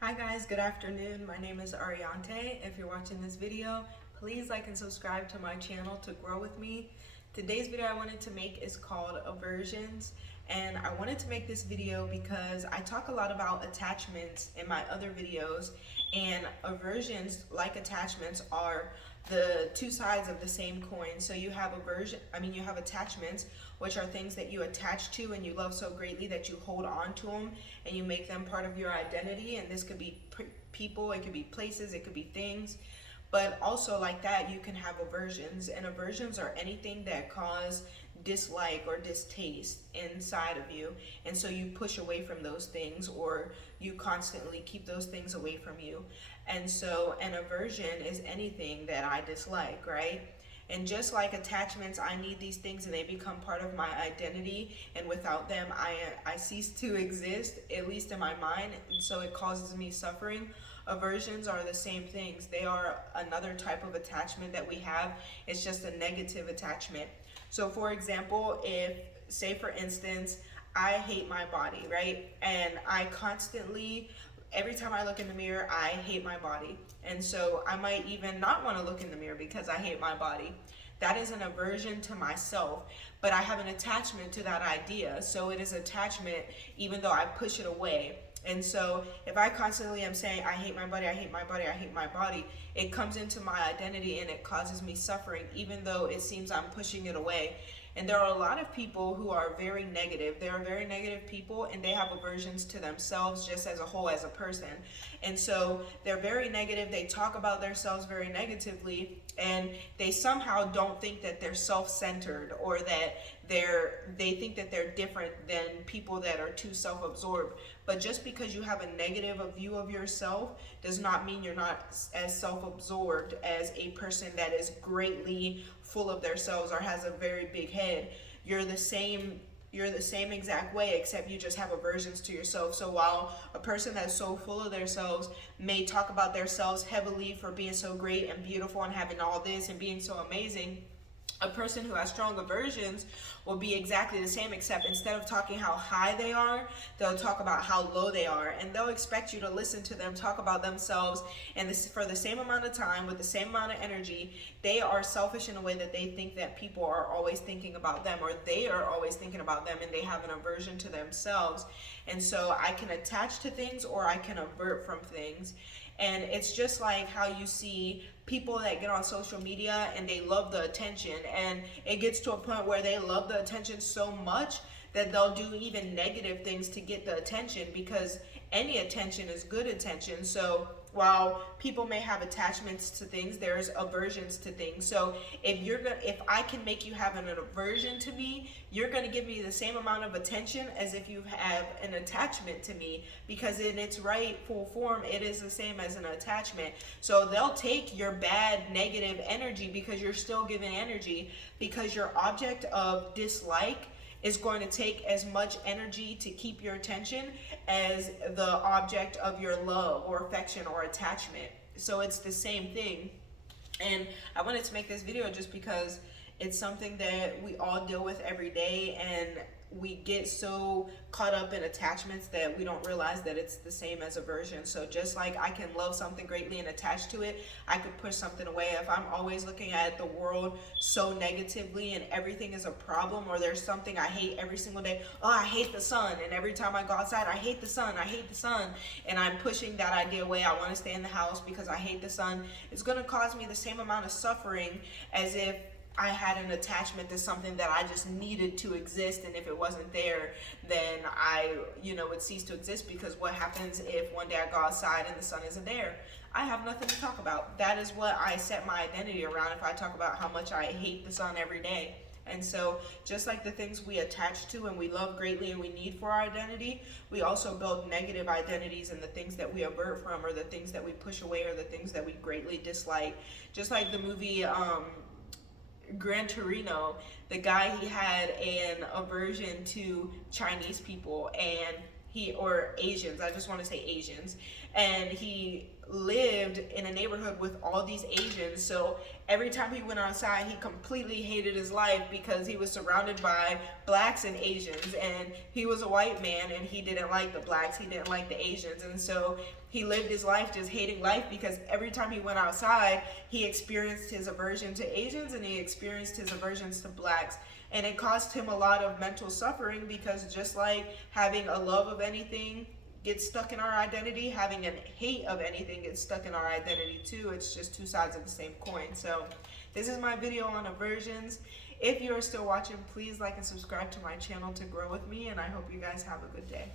Hi guys, good afternoon. My name is Ariante. If you're watching this video, please like and subscribe to my channel to grow with me. Today's video I wanted to make is called Aversions, and I wanted to make this video because I talk a lot about attachments in my other videos, and aversions, like attachments, are the two sides of the same coin. So you have you have attachments, which are things that you attach to and you love so greatly that you hold on to them and you make them part of your identity. And this could be people, it could be places, it could be things. But also, like that, you can have aversions, and aversions are anything that cause dislike or distaste inside of you, and so you push away from those things, or you constantly keep those things away from you. And so an aversion is anything that I dislike, right? And just like attachments, I need these things and they become part of my identity, and without them I cease to exist, at least in my mind, and so it causes me suffering. Aversions are the same things. They are another type of attachment that we have. It's just a negative attachment. So for example, if, say for instance, I hate my body, right? And I constantly, every time I look in the mirror, I hate my body. And so I might even not want to look in the mirror because I hate my body. That is an aversion to myself, but I have an attachment to that idea. So it is attachment even though I push it away. And so if I constantly am saying, I hate my body, I hate my body, I hate my body, it comes into my identity and it causes me suffering, even though it seems I'm pushing it away. And there are a lot of people who are very negative. They are very negative people, and they have aversions to themselves just as a whole, as a person. And so they're very negative. They talk about themselves very negatively, and they somehow don't think that they're self-centered, or that they think that they're different than people that are too self-absorbed. But just because you have a negative view of yourself does not mean you're not as self-absorbed as a person that is greatly full of themselves or has a very big head. You're the same exact way, except you just have aversions to yourself. So while a person that's so full of themselves may talk about themselves heavily for being so great and beautiful and having all this and being so amazing, a person who has strong aversions will be exactly the same, except instead of talking how high they are, they'll talk about how low they are, and they'll expect you to listen to them talk about themselves, and this for the same amount of time with the same amount of energy. They are selfish in a way that they think that people are always thinking about them, or they are always thinking about them, and they have an aversion to themselves. And so I can attach to things or I can avert from things. And it's just like how you see people that get on social media and they love the attention, and it gets to a point where they love the attention so much that they'll do even negative things to get the attention, because any attention is good attention. So while people may have attachments to things, there's aversions to things. So if I can make you have an aversion to me, you're gonna give me the same amount of attention as if you have an attachment to me, because in its rightful form, it is the same as an attachment. So they'll take your bad negative energy because you're still giving energy, because your object of dislike is going to take as much energy to keep your attention as the object of your love or affection or attachment. So it's the same thing. And I wanted to make this video just because it's something that we all deal with every day, and we get so caught up in attachments that we don't realize that it's the same as aversion. So just like I can love something greatly and attach to it, I could push something away. If I'm always looking at the world so negatively and everything is a problem, or there's something I hate every single day, oh, I hate the sun, and every time I go outside, I hate the sun, I hate the sun, and I'm pushing that idea away. I want to stay in the house because I hate the sun. It's going to cause me the same amount of suffering as if I had an attachment to something that I just needed to exist, and if it wasn't there, then I, would cease to exist. Because what happens if one day I go outside and the sun isn't there? I have nothing to talk about. That is what I set my identity around, if I talk about how much I hate the sun every day. And so just like the things we attach to and we love greatly and we need for our identity, we also build negative identities in the things that we avert from, or the things that we push away, or the things that we greatly dislike. Just like the movie Gran Torino, the guy, he had an aversion to Chinese people, and or Asians, I just want to say Asians, and he lived in a neighborhood with all these Asians. So every time he went outside, he completely hated his life because he was surrounded by blacks and Asians, and he was a white man and he didn't like the blacks, he didn't like the Asians, and so he lived his life just hating life because every time he went outside, he experienced his aversion to Asians and he experienced his aversions to blacks. And it caused him a lot of mental suffering because just like having a love of anything gets stuck in our identity, having a hate of anything gets stuck in our identity too. It's just two sides of the same coin. So this is my video on aversions. If you are still watching, please like and subscribe to my channel to grow with me, and I hope you guys have a good day.